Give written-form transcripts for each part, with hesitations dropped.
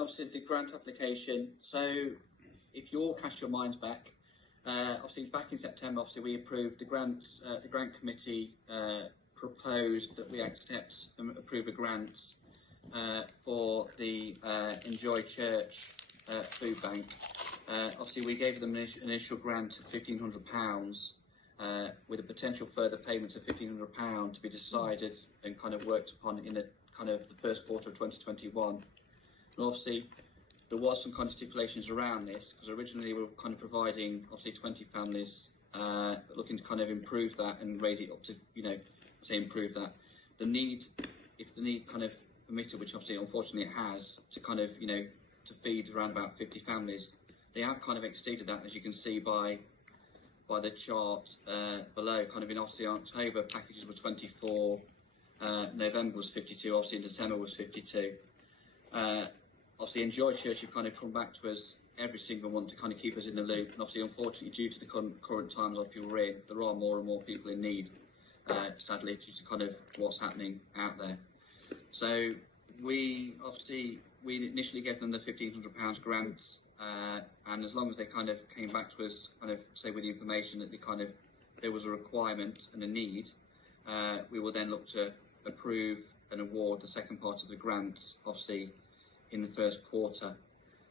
obviously is the grant application. So if you all cast your minds back, obviously back in September, obviously we approved the grants. The grant committee proposed that we accept and approve a grant for the Enjoy Church food bank. Obviously we gave them an initial grant of £1,500 with a potential further payment of £1,500 to be decided and kind of worked upon in the kind of the first quarter of 2021. And obviously there was some kind of stipulations around this, because originally we were kind of providing obviously 20 families, but looking to kind of improve that and raise it up to, you know, say improve that. The need, if the need kind of permitted, which obviously unfortunately it has, to kind of, you know, to feed around about 50 families, they have kind of exceeded that, as you can see by the chart below. Kind of in obviously October packages were 24, November was 52, obviously in December was 52. Obviously Enjoy Church have kind of come back to us every single month to kind of keep us in the loop, and obviously unfortunately due to the current times of people we're in, there are more and more people in need, sadly, due to kind of what's happening out there. So we initially gave them the £1,500 grant, and as long as they kind of came back to us, kind of say with the information that there was a requirement and a need, we will then look to approve and award the second part of the grant, obviously in the first quarter.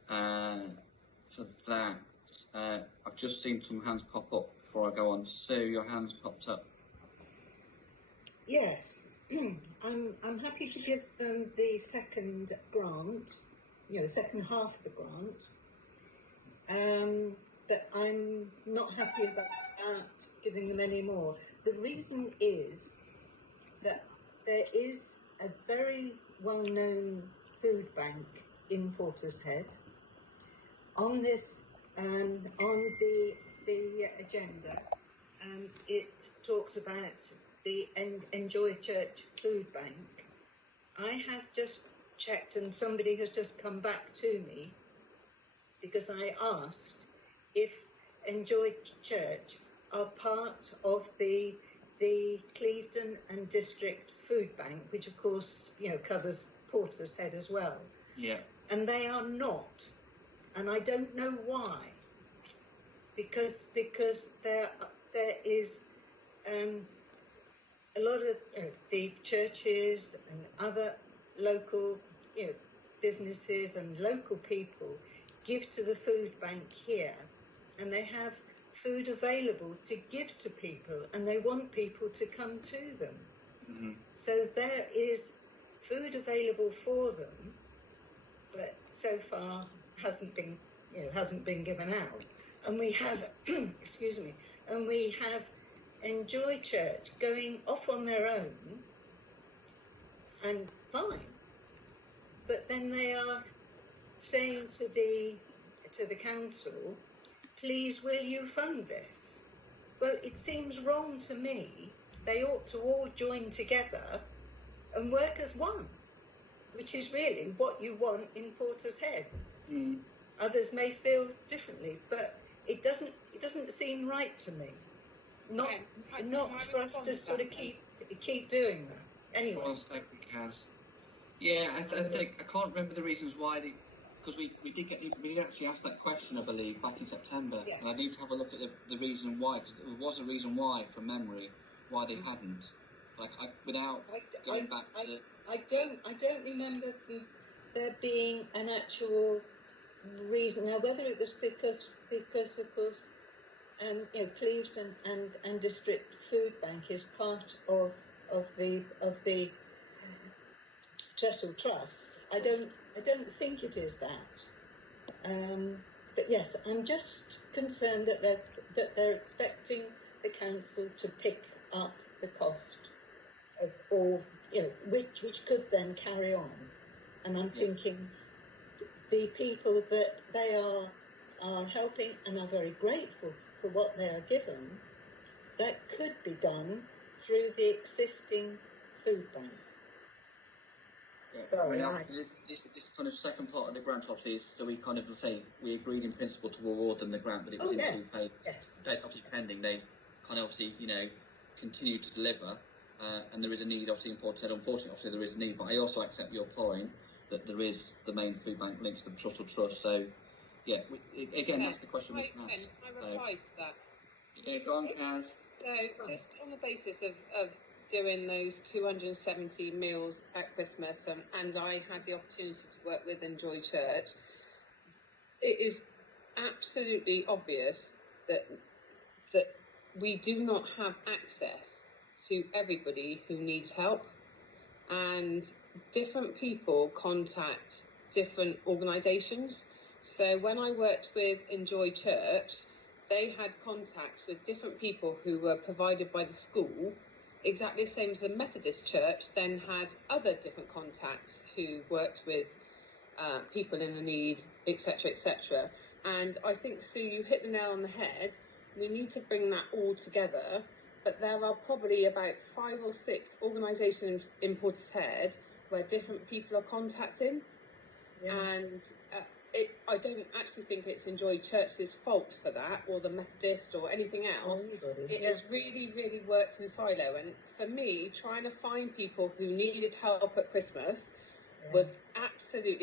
For that, I've just seen some hands pop up before I go on. Sue, your hand's popped up. Yes, I'm happy to give them the second grant, you know, the second half of the grant. But I'm not happy about giving them any more. The reason is that there is a very well-known food bank in Portishead. On this, on the agenda, it talks about the Enjoy Church food bank. I have just checked, and somebody has just come back to me, because I asked if Enjoy Church are part of the Clevedon and District Food Bank, which of course, you know, covers Portishead as well. Yeah. And they are not, and I don't know why. Because there is a lot of the churches and other local, you know, businesses and local people give to the food bank here, and they have food available to give to people, and they want people to come to them. Mm-hmm. So there is food available for them, but so far hasn't been given out. And we have excuse me, and we have Enjoy Church going off on their own, and fine, but then they are saying to the council, please will you fund this? Well, it seems wrong to me. They ought to all join together and work as one, which is really what you want in Portishead. Mm. Others may feel differently, but it doesn't seem right to me. Not for us to sort of keep doing that. Anyway. One second, Kaz. Yeah, I think I can't remember the reasons why because we did actually ask that question, I believe, back in September, yeah. And I need to have a look at the reason why, because there was a reason why, from memory, why they hadn't. Like without going back to. I don't remember there being an actual reason. Now, whether it was because of course, you know, Clevedon and District Food Bank is part of the Trestle Trust. I don't think it is that. But yes, I'm just concerned that they're expecting the council to pick up the cost of all, you know, which could then carry on. And I'm thinking the people that they are helping and are very grateful for what they are given, that could be done through the existing food bank. Yeah. Sorry, this kind of second part of the grant, obviously, is so we kind of say we agreed in principle to award them the grant, but it was in two phases. Yes. Obviously, pending they kind of obviously, you know, continue to deliver, and there is a need, obviously, in Portishead. Unfortunately, obviously, there is a need, but I also accept your point that there is the main food bank links to the Trussell Trust. So, yeah, again, that's the question we can ask. I replied to that. Yeah, go on, Kaz. So, just on the basis of doing those 270 meals at Christmas, and I had the opportunity to work with Enjoy Church, it is absolutely obvious that we do not have access to everybody who needs help, and different people contact different organisations. So when I worked with Enjoy Church, they had contacts with different people who were provided by the school, exactly the same as the Methodist Church then had other different contacts who worked with people in the need, etc., etc. And I think, Sue, you hit the nail on the head. We need to bring that all together, but there are probably about 5 or 6 organisations in Portishead where different people are contacting, and I don't actually think it's Enjoy Church's fault for that, or the Methodist, or anything else. It has really, really worked in silo, and for me, trying to find people who needed help at Christmas was absolutely